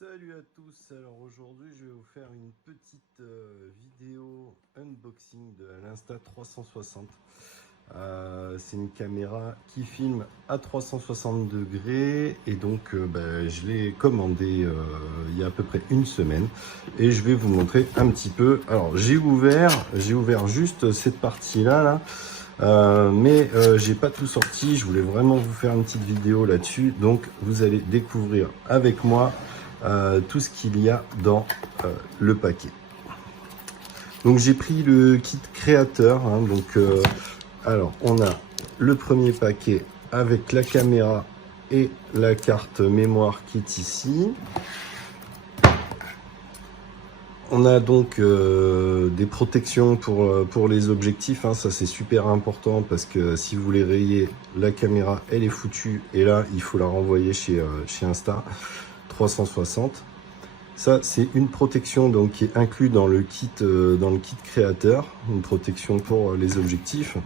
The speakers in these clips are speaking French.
Salut à tous, alors aujourd'hui je vais vous faire une petite vidéo unboxing de l'Insta360. C'est une caméra qui filme à 360 degrés et donc je l'ai commandé il y a à peu près une semaine et je vais vous montrer un petit peu. Alors j'ai ouvert juste cette partie là, mais j'ai pas tout sorti. Je voulais vraiment vous faire une petite vidéo là-dessus, donc vous allez découvrir avec moi tout ce qu'il y a dans le paquet. Donc j'ai pris le kit créateur, hein, alors on a le premier paquet avec la caméra et la carte mémoire qui est ici. On a donc des protections pour les objectifs, hein. Ça c'est super important parce que si vous voulez rayer la caméra, elle est foutue et là il faut la renvoyer chez Insta360. Ça c'est une protection donc qui est inclus dans le kit créateur, une protection pour les objectifs.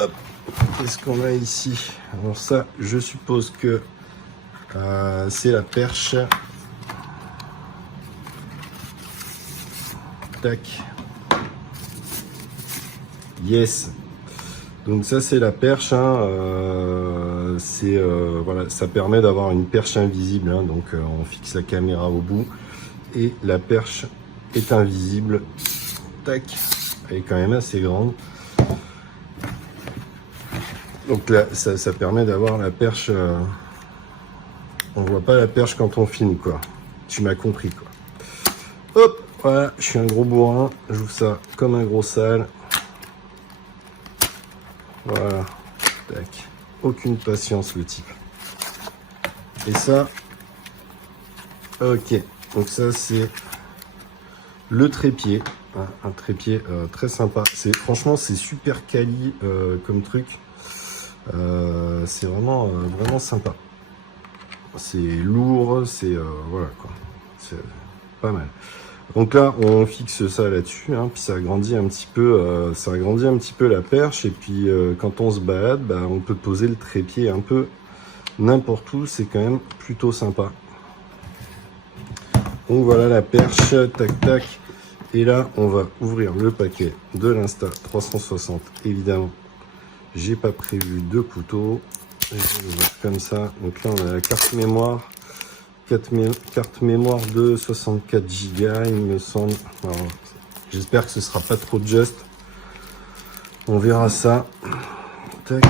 Hop, qu'est-ce qu'on a ici? Alors ça, je suppose que c'est la perche. Tac. Yes. Donc ça c'est la perche, hein. Voilà, ça permet d'avoir une perche invisible, hein. Donc on fixe la caméra au bout et la perche est invisible. Tac. Elle est quand même assez grande. Donc là ça permet d'avoir la perche. On voit pas la perche quand on filme, quoi. Tu m'as compris, quoi. Hop. Voilà, je suis un gros bourrin, j'ouvre ça comme un gros sale. Voilà, tac. Aucune patience le type. Et ça, ok. Donc ça c'est le trépied, hein, un trépied très sympa. Franchement c'est super quali comme truc. C'est vraiment vraiment sympa. C'est lourd, c'est voilà quoi. C'est pas mal. Donc là, on fixe ça là-dessus, hein, puis ça agrandit un petit peu, la perche. Et puis quand on se balade, on peut poser le trépied un peu n'importe où. C'est quand même plutôt sympa. Donc voilà la perche, tac tac. Et là, on va ouvrir le paquet de l'Insta360. Évidemment, j'ai pas prévu de couteau. Je vais l'ouvrir comme ça. Donc là, on a la carte mémoire. Carte mémoire de 64 Go, il me semble. J'espère que ce sera pas trop juste. On verra ça. Tac.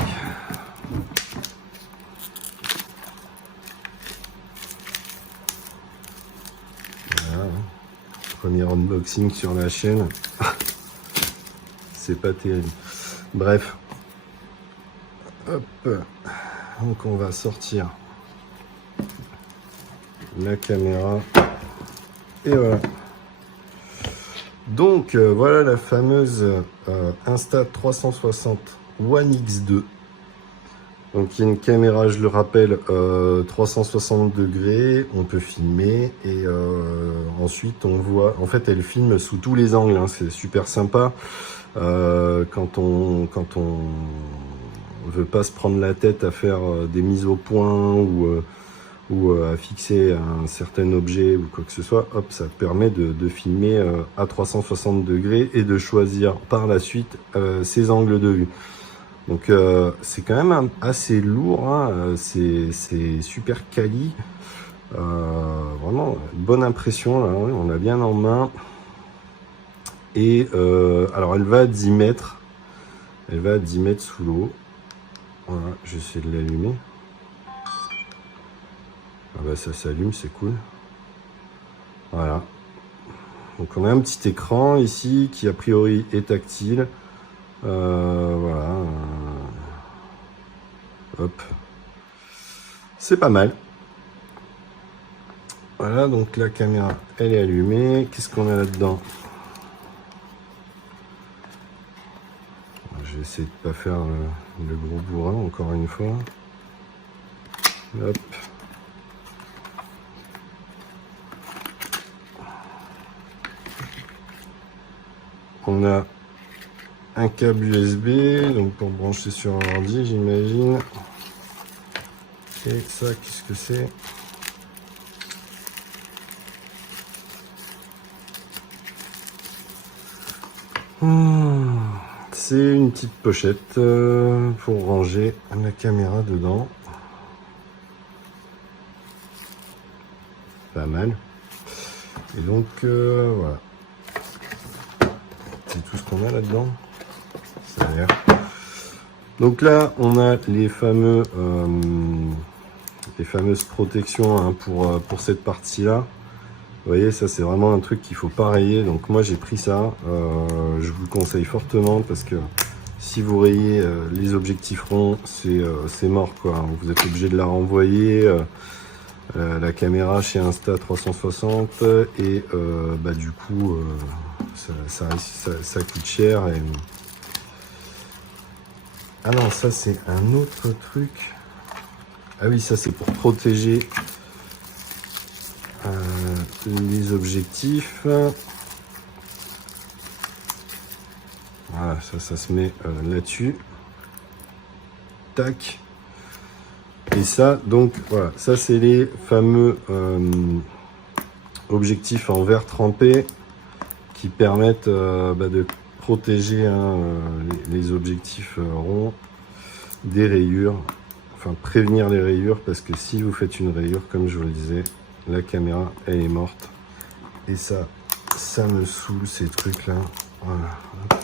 Voilà. Premier unboxing sur la chaîne. C'est pas terrible. Bref. Hop. Donc on va sortir la caméra et voilà. Donc voilà la fameuse Insta360 One X2. Donc il y a une caméra, je le rappelle, 360 degrés, on peut filmer et ensuite on voit, en fait elle filme sous tous les angles, hein. C'est super sympa quand on veut pas se prendre la tête à faire des mises au point ou à fixer un certain objet ou quoi que ce soit. Hop, ça permet de filmer à 360 degrés et de choisir par la suite ses angles de vue. Donc c'est quand même assez lourd, hein. C'est super quali. Vraiment bonne impression là, hein. On l'a bien en main. Et alors elle va à 10 mètres. Elle va à 10 mètres sous l'eau. Voilà, j'essaie de l'allumer. Ah ça s'allume, c'est cool. Voilà. Donc on a un petit écran ici qui a priori est tactile. Voilà. Hop. C'est pas mal. Voilà, donc la caméra, elle est allumée. Qu'est-ce qu'on a là-dedans? Je vais essayer de pas faire le gros bourrin encore une fois. Hop. On a un câble USB, donc pour brancher sur un ordi, j'imagine. Et ça, qu'est-ce que c'est? C'est une petite pochette pour ranger la caméra dedans. Pas mal. Et donc voilà. C'est tout ce qu'on a là-dedans. Ça a l'air. Donc là, on a les fameuses protections hein, pour cette partie-là. Vous voyez, ça c'est vraiment un truc qu'il faut pas rayer. Donc moi j'ai pris ça. Je vous le conseille fortement parce que si vous rayez les objectifs ronds, c'est mort quoi. Vous êtes obligé de la renvoyer. La caméra chez Insta360 et bah, du coup ça coûte cher et... Ah non, ça c'est un autre truc. Ah oui, ça c'est pour protéger les objectifs. Voilà, ça se met là-dessus. Tac. Et ça, donc voilà, ça c'est les fameux objectifs en verre trempé qui permettent bah, de protéger hein, les objectifs ronds des rayures, enfin prévenir les rayures parce que si vous faites une rayure, comme je vous le disais, la caméra elle est morte. Et ça me saoule ces trucs là. Voilà. Hop.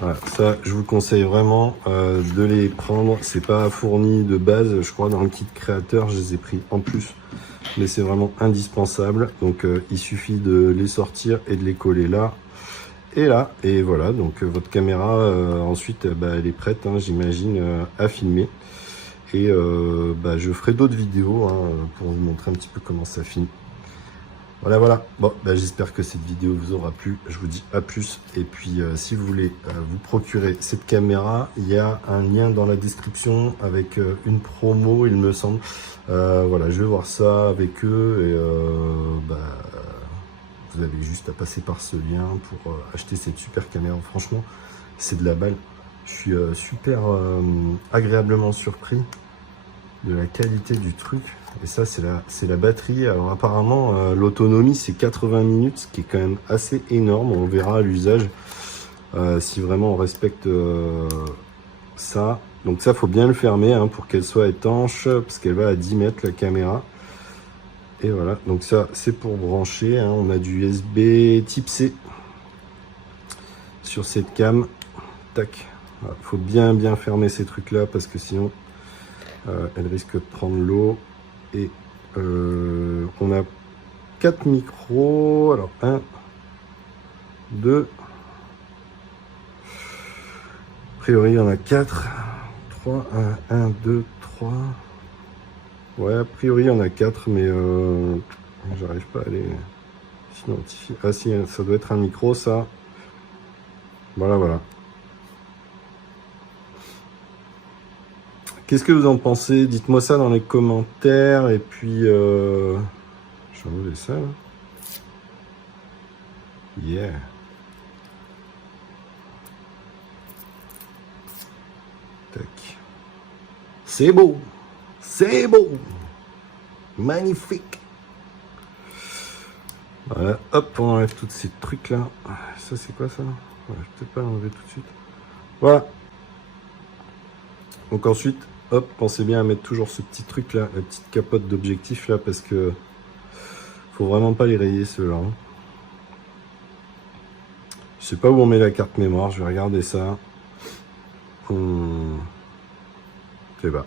Voilà, ça je vous conseille vraiment de les prendre. C'est pas fourni de base, je crois dans le kit créateur, je les ai pris en plus, mais c'est vraiment indispensable. Donc il suffit de les sortir et de les coller là et là, et voilà. Donc votre caméra ensuite bah, elle est prête, hein, j'imagine, à filmer. Et bah, je ferai d'autres vidéos hein, pour vous montrer un petit peu comment ça filme. Voilà. Bon, bah, j'espère que cette vidéo vous aura plu. Je vous dis à plus. Et puis, si vous voulez vous procurer cette caméra, il y a un lien dans la description avec une promo, il me semble. Voilà, je vais voir ça avec eux. Et bah, vous avez juste à passer par ce lien pour acheter cette super caméra. Franchement, c'est de la balle. Je suis super agréablement surpris de la qualité du truc. Et ça c'est la batterie. Alors apparemment l'autonomie c'est 80 minutes, ce qui est quand même assez énorme. On verra à l'usage si vraiment on respecte ça. Donc ça faut bien le fermer hein, pour qu'elle soit étanche, parce qu'elle va à 10 mètres la caméra. Et voilà, donc ça c'est pour brancher hein. On a du USB type C sur cette cam. Tac, voilà. Faut bien fermer ces trucs là parce que sinon elle risque de prendre l'eau. Et on a 4 micros. Alors 1, 2, a priori il y en a 4, 3, 1, 2, 3. Ouais, a priori il y en a 4, mais j'arrive pas à les identifier. Ah si, ça doit être un micro ça. Voilà. Qu'est-ce que vous en pensez? Dites-moi ça dans les commentaires. Et puis, je vais enlever ça. Là. Yeah. Tac. C'est beau. Magnifique. Voilà. Hop, on enlève tous ces trucs là. Ça, c'est quoi ça? Ouais, je vais peut-être pas l'enlever tout de suite. Voilà. Donc ensuite, hop, pensez bien à mettre toujours ce petit truc là, la petite capote d'objectif là, parce que faut vraiment pas les rayer ceux-là. Hein. Je sais pas où on met la carte mémoire, je vais regarder ça. Je sais pas,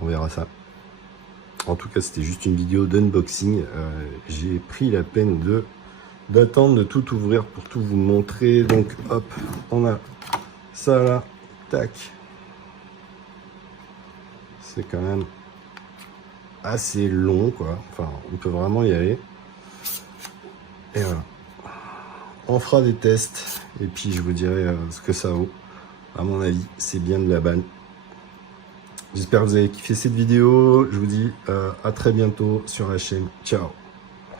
on verra ça. En tout cas, c'était juste une vidéo d'unboxing. J'ai pris la peine d'attendre de tout ouvrir pour tout vous montrer. Donc hop, on a ça là, tac. C'est quand même assez long quoi, enfin on peut vraiment y aller. Et voilà, on fera des tests et puis je vous dirai ce que ça vaut. À mon avis c'est bien de la banne. J'espère que vous avez kiffé cette vidéo. Je vous dis à très bientôt sur la chaîne. Ciao.